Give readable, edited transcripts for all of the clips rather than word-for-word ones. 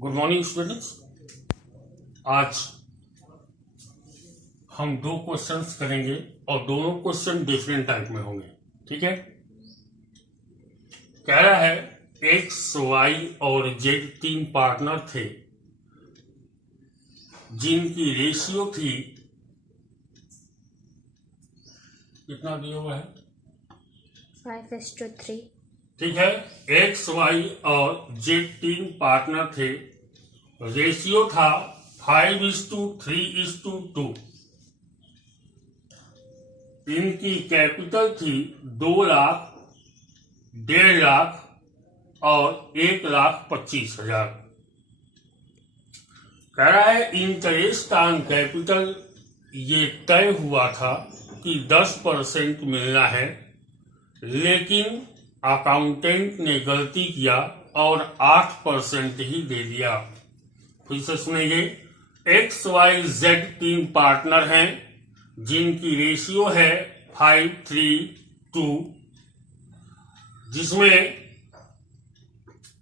Good morning students. आज हम दो क्वेश्चंस करेंगे और दोनों क्वेश्चन डिफरेंट टाइप में होंगे। ठीक है। कह रहा है एक्स वाई और जेड तीन पार्टनर थे जिनकी रेशियो थी, कितना दिया हुआ है 5:3। ठीक है। एक्स वाई और जेड तीन पार्टनर थे, रेशियो था 5:3:2। इनकी कैपिटल थी 2 लाख, 1.5 लाख और 1,25,000। कह रहा है इंटरेस्ट ऑन कैपिटल ये तय हुआ था कि 10% मिलना है, लेकिन अकाउंटेंट ने गलती किया और 8% ही दे दिया। फिर से सुनेंगे। एक्स वाई जेड तीन पार्टनर हैं जिनकी रेशियो है 5:3:2, जिसमें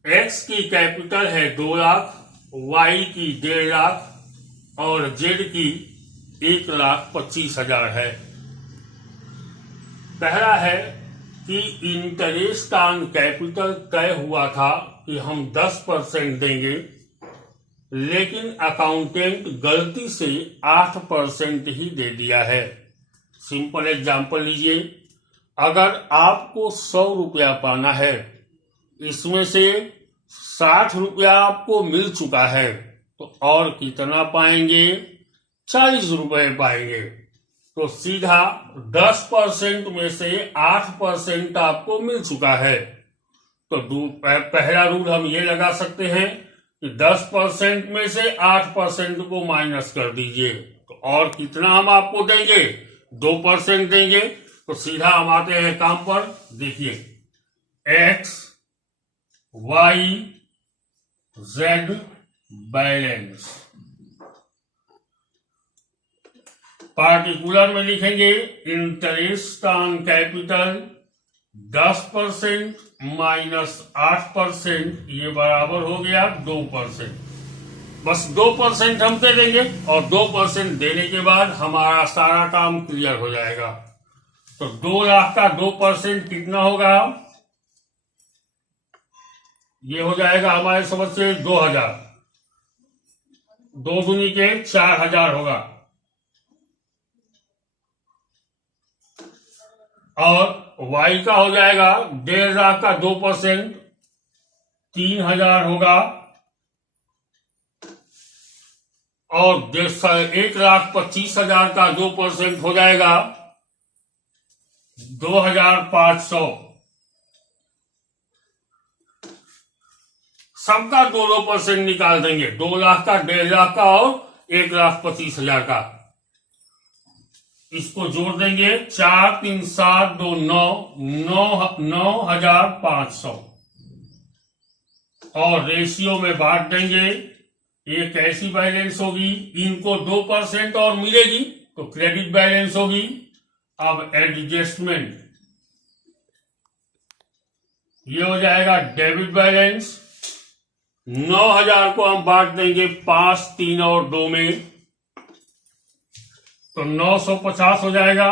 एक्स की कैपिटल है 2 लाख, वाई की 1.5 लाख और जेड की 1,25,000 है। कह रहा है कि इंटरेस्ट ऑन कैपिटल तय हुआ था कि हम 10% देंगे, लेकिन अकाउंटेंट गलती से 8% ही दे दिया है। सिंपल एग्जांपल लीजिए। अगर आपको 100 रुपया पाना है, इसमें से 60 रुपया आपको मिल चुका है, तो और कितना पाएंगे? 40 रुपए पाएंगे। तो सीधा 10% में से 8% आपको मिल चुका है। तो पहला रूल हम ये लगा सकते हैं कि 10% में से 8% को माइनस कर दीजिए, तो और कितना हम आपको देंगे? 2% देंगे। तो सीधा हम आते हैं काम पर। देखिए, X Y Z balance, particular में लिखेंगे इंटरेस्ट ऑन कैपिटल 10% माइनस 8%, ये बराबर हो गया 2%। बस 2% हम दे देंगे और 2% देने के बाद हमारा सारा काम क्लियर हो जाएगा। तो 2 लाख का 2% कितना होगा? ये हो जाएगा हमारे समझ से 2,000। 2 दूनी के 4,000 होगा। और y का हो जाएगा 1.5 लाख का 2%, 3,000 होगा। और 1,25,000 का 2% हो जाएगा 2,500। सबका 2% निकाल देंगे। 2 लाख का, 1.5 लाख का और 1,25,000 का। इसको जोड़ देंगे। 4 3 7 2 9,500 और रेशियो में बांट देंगे। ये कैसी बैलेंस होगी? इनको 2% और मिलेगी तो क्रेडिट बैलेंस होगी। अब एडजस्टमेंट, ये हो जाएगा डेबिट बैलेंस। 9,000 को हम बांट देंगे 5, 3 और 2 में, तो 950 हो जाएगा।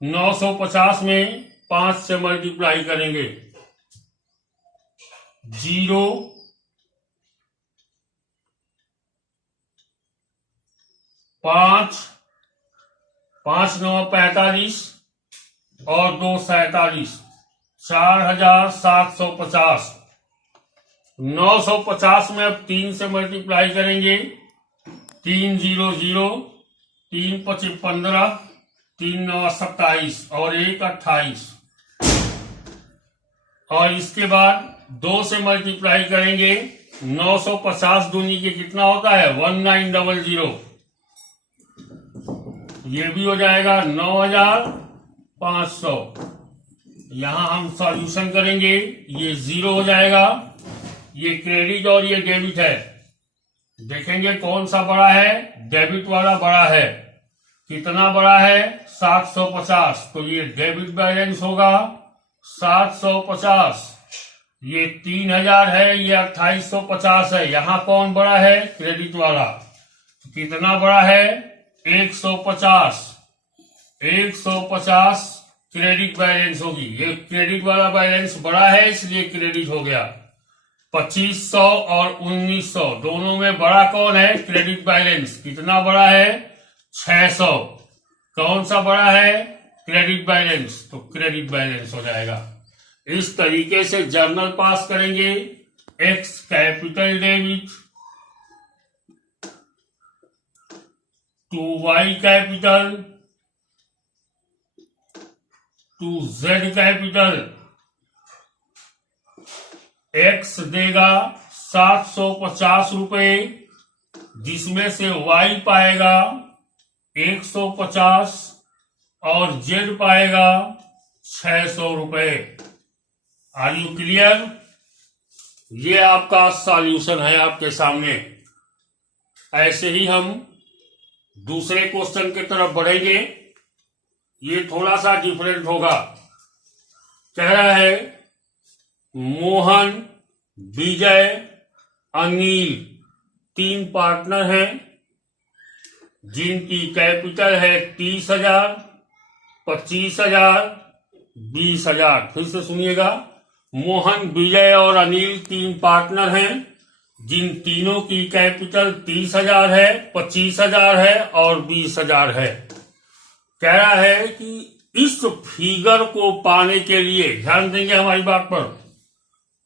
950 में 5 से मल्टीप्लाई करेंगे, 0 5 5 9 45 और 2 47, 4,750। 950 में अब 3 से मल्टीप्लाई करेंगे, 3 0 0, 3 5 15, 3 9 27 और 1 28। और इसके बाद 2 से मल्टीप्लाई करेंगे। 950 दूनी के कितना होता है? 1900। ये भी हो जाएगा 9,500। यहां हम सॉल्यूशन करेंगे, ये 0 हो जाएगा। ये क्रेडिट और ये डेबिट है। देखेंगे कौन सा बड़ा है? डेबिट वाला बड़ा है। कितना बड़ा है? 750। तो ये डेबिट बैलेंस होगा 750। ये 3000 है, ये 2850 है। यहां कौन बड़ा है? क्रेडिट वाला। कितना बड़ा है? 150। 150 क्रेडिट बैलेंस होगी। ये क्रेडिट वाला बैलेंस बड़ा है इसलिए क्रेडिट हो गया। 2500 और 1900 दोनों में बड़ा कौन है? Credit balance. कितना बड़ा है? 600। कौन सा बड़ा है? Credit balance. तो क्रेडिट बैलेंस हो जाएगा। इस तरीके से जर्नल पास करेंगे। X capital debit to Y capital to Z capital. X देगा 750 रुपए, जिसमें से वाई पाएगा 150 और जेड पाएगा 600 रुपए। Are you clear? ये आपका सॉल्यूशन है आपके सामने। ऐसे ही हम दूसरे क्वेश्चन की तरफ बढ़ेंगे। ये थोड़ा सा डिफरेंट होगा। कह रहा है मोहन, विजय, अनिल 3 पार्टनर हैं जिनकी कैपिटल है 30,000, 25,000, 20,000। फिर से सुनिएगा। मोहन, विजय और अनिल 3 पार्टनर हैं जिन तीनों की कैपिटल 30,000 है, 25,000 है और 20,000 है। कह रहा है कि इस फिगर को पाने के लिए, ध्यान देंगे हमारी बात पर,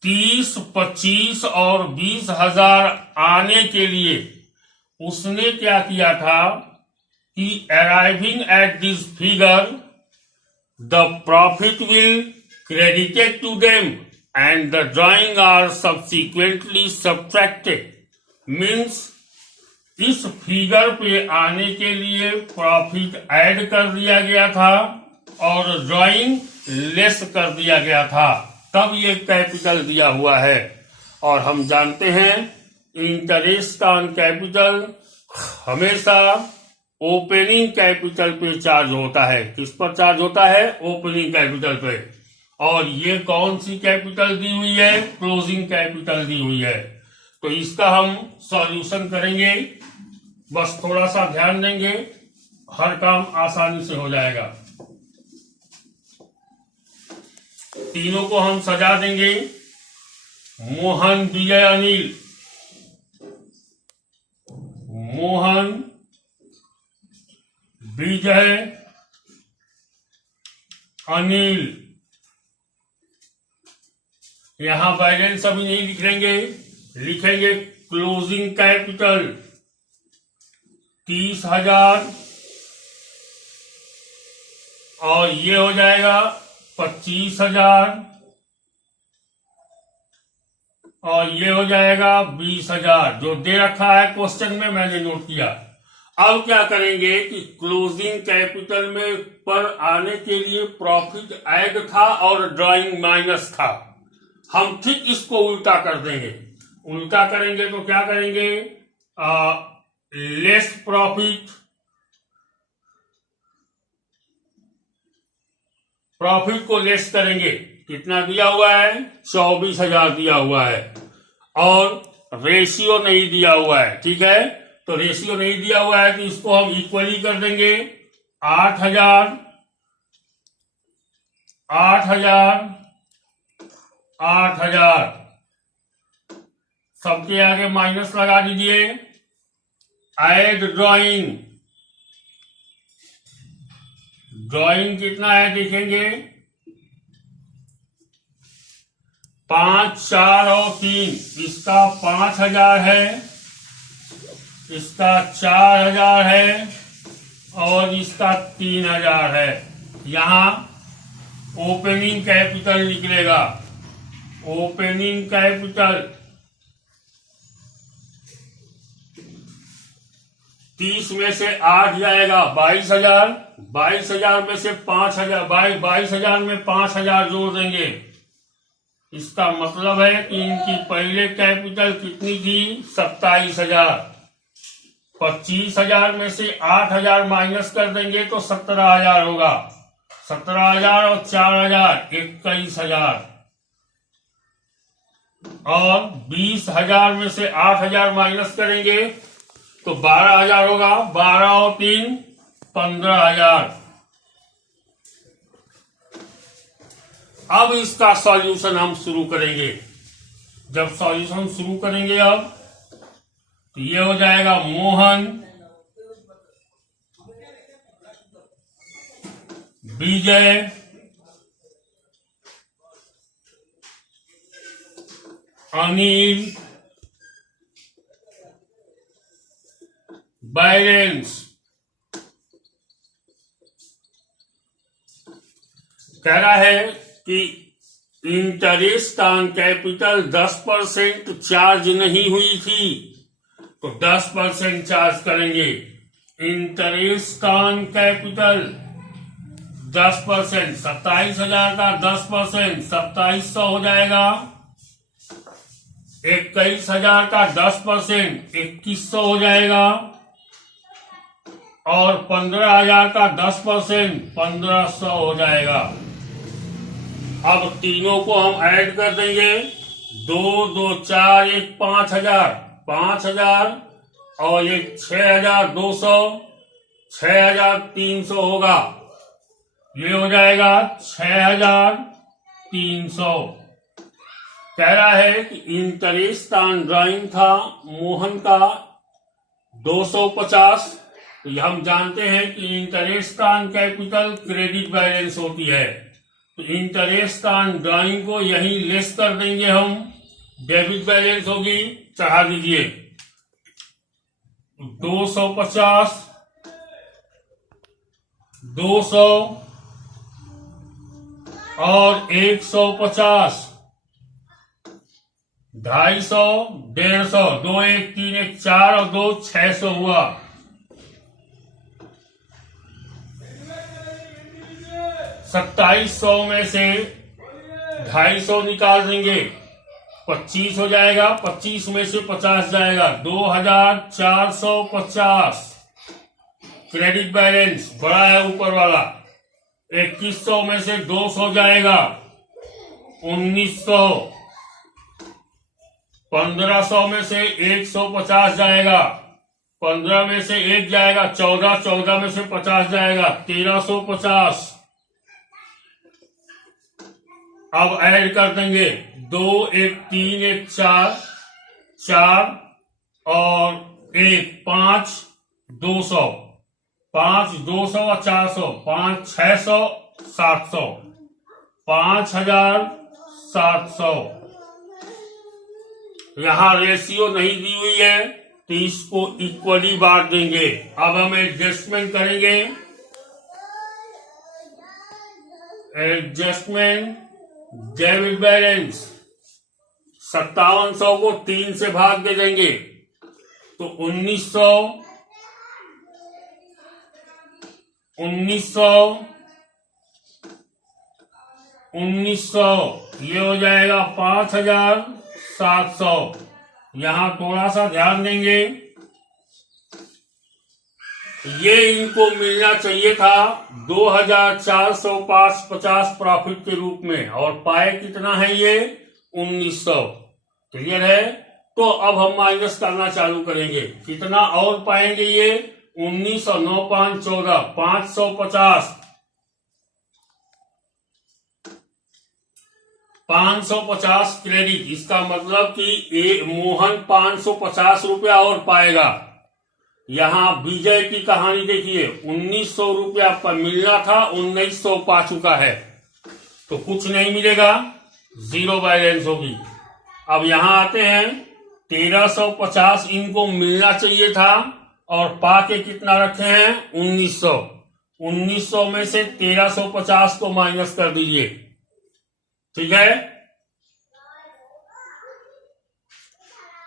30, 25 और 20,000 आने के लिए उसने क्या किया था कि arriving at this figure the profit will credited to them and the drawing are subsequently subtracted। Means इस फिगर पे आने के लिए प्रॉफिट ऐड कर दिया गया था और ड्राइंग लेस कर दिया गया था, तब ये कैपिटल दिया हुआ है। और हम जानते हैं इंटरेस्ट ऑन कैपिटल हमेशा ओपनिंग कैपिटल पे चार्ज होता है। किस पर चार्ज होता है? ओपनिंग कैपिटल पे। और ये कौन सी कैपिटल दी हुई है? क्लोजिंग कैपिटल दी हुई है। तो इसका हम सॉल्यूशन करेंगे। बस थोड़ा सा ध्यान देंगे, हर काम आसानी से हो जाएगा। तीनों को हम सजा देंगे। मोहन, विजय, अनिल। मोहन, विजय, अनिल। यहां बैलेंस अभी नहीं लिख लेंगे, लिखेंगे क्लोजिंग कैपिटल 30,000 और ये हो जाएगा 25,000 और ये हो जाएगा 20,000, जो दे रखा है क्वेश्चन में, मैंने नोट किया। अब क्या करेंगे कि क्लोजिंग कैपिटल में पर आने के लिए प्रॉफिट ऐड था और ड्राइंग माइनस था। हम ठीक इसको उल्टा कर देंगे। उल्टा करेंगे तो क्या करेंगे? लेस प्रॉफिट, प्रॉफिट को लेस करेंगे। कितना दिया हुआ है? 24,000 दिया हुआ है और रेशियो नहीं दिया हुआ है। ठीक है, तो रेशियो नहीं दिया हुआ है तो इसको हम इक्वली कर देंगे। 8,000, 8,000, 8,000, सबके आगे माइनस लगा दीजिए। ऐड ड्राइंग, ड्राइंग कितना है देखेंगे, 5, 4 और 3। इसका 5,000 है, इसका 4,000 है और इसका 3,000 है। यहां ओपनिंग कैपिटल निकलेगा। ओपनिंग कैपिटल 30 में से 8 जाएगा 22,000। 22,000 में से 5,000, 22,000 में 5,000 जोड़ देंगे। इसका मतलब है कि इनकी पहले कैपिटल कितनी थी? 27,000। 25,000 में से 8,000 माइनस कर देंगे तो 17,000 होगा। 17,000 और 4,000 21,000। और 20,000 में से 8,000 माइनस करेंगे तो 12,000 होगा। 12 और 3 15,000। अब इसका सॉल्यूशन हम शुरू करेंगे। जब सॉल्यूशन शुरू करेंगे अब तो ये हो जाएगा मोहन, विजय, अनिल, बैलेंस। कह रहा है कि इंटरेस्ट ऑन कैपिटल 10% चार्ज नहीं हुई थी तो 10% चार्ज करेंगे। इंटरेस्ट ऑन कैपिटल 10%, 27,000 का 10% 2700 हो जाएगा। 21,000 का 10% 2100 हो जाएगा। और 15,000 का 10% 1500 हो जाएगा। अब तीनों को हम ऐड कर देंगे। 2 2 4 1 5,000 5,000 और एक 6,200 6,300 होगा। ये हो जाएगा 6,300। कह रहा है कि इंटरेस्ट ऑन ड्राइंग था मोहन का 250। तो हम जानते हैं कि interest on capital credit balance होती है, तो इंटरेस्ट ऑन ड्राइंग को यही लेस कर देंगे हम, डेबिट बैलेंस होगी। चढ़ा दीजिए 250 200 और 150 250 150 2 1 3 1 4 और 2 600 हुआ। 2700 में से 250 निकाल देंगे 25 हो जाएगा। 25 में से 50 जाएगा 2,450। क्रेडिट बैलेंस बड़ा है ऊपर वाला। 2100 में से 200 जाएगा 1900। 1500 में से 150 जाएगा। 15 में से 1 जाएगा 14। 14 में से 50 जाएगा 1350। अब ऐड कर देंगे 2 1 3 1 4 4 और 1 5 200 5 200 और 400 5 600 700 5,700। यहां रेशियो नहीं दी हुई है तो इसको इक्वली बांट देंगे। अब हम एडजस्टमेंट करेंगे। एडजस्टमेंट डेबिट बैलेंस 5700 को 3 से भाग दे देंगे तो 1900 ये हो जाएगा 5,700। यहां थोड़ा सा ध्यान देंगे, ये इनको मिलना चाहिए था 2,450 प्रॉफिट के रूप में और पाए कितना है ये 1900। क्लियर है? तो अब हम माइनस करना चालू करेंगे। कितना और पाएंगे ये 1900 9 5 14 550 550 क्रेडिट। इसका मतलब कि मोहन 550 रुपया और पाएगा। यहां विजय की कहानी देखिए 1900 रुपया पर मिलना था 1900 पा चुका है तो कुछ नहीं मिलेगा, जीरो बैलेंस होगी। अब यहां आते हैं 1350 इनको मिलना चाहिए था और पा के कितना रखे हैं 1900। 1900 में से 1350 को माइनस कर दीजिए। ठीक है?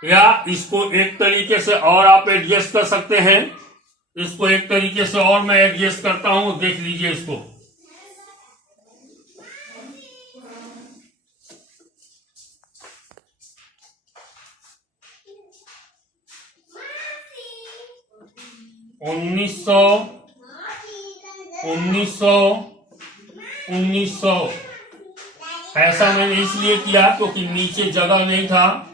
या इसको एक तरीके से और आप एडजस्ट कर सकते हैं। इसको एक तरीके से और मैं एडजस्ट करता हूं, देख लीजिए इसको। उन्नीस सौ ऐसा मैंने इसलिए किया क्योंकि नीचे जगह नहीं था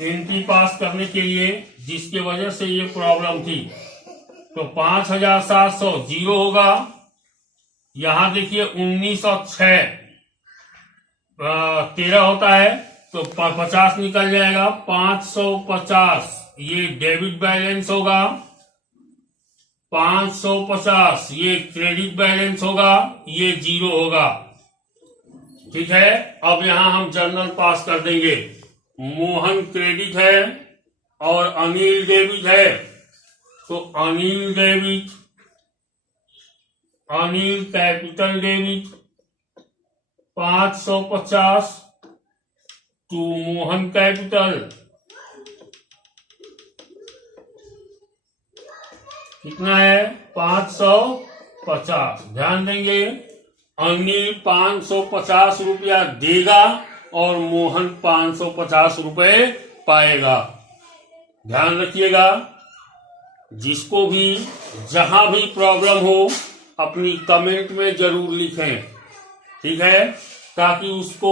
एंट्री पास करने के लिए, जिसके वजह से ये प्रॉब्लम थी। तो 5700 जीरो होगा। यहां देखिए 19 और 6 13 होता है, तो 50 निकल जाएगा। 550 ये डेबिट बैलेंस होगा, 550 ये क्रेडिट बैलेंस होगा, ये जीरो होगा। ठीक है, अब यहां हम जर्नल पास कर देंगे। मोहन क्रेडिट है और अनिल डेबिट है, तो Anil debit, Anil capital debit 550 to Mohan capital कितना है 550। ध्यान देंगे, अनिल 550 रुपया देगा और मोहन 550 रुपए पाएगा। ध्यान रखिएगा, जिसको भी जहां भी प्रॉब्लम हो अपनी कमेंट में जरूर लिखें, ठीक है, ताकि उसको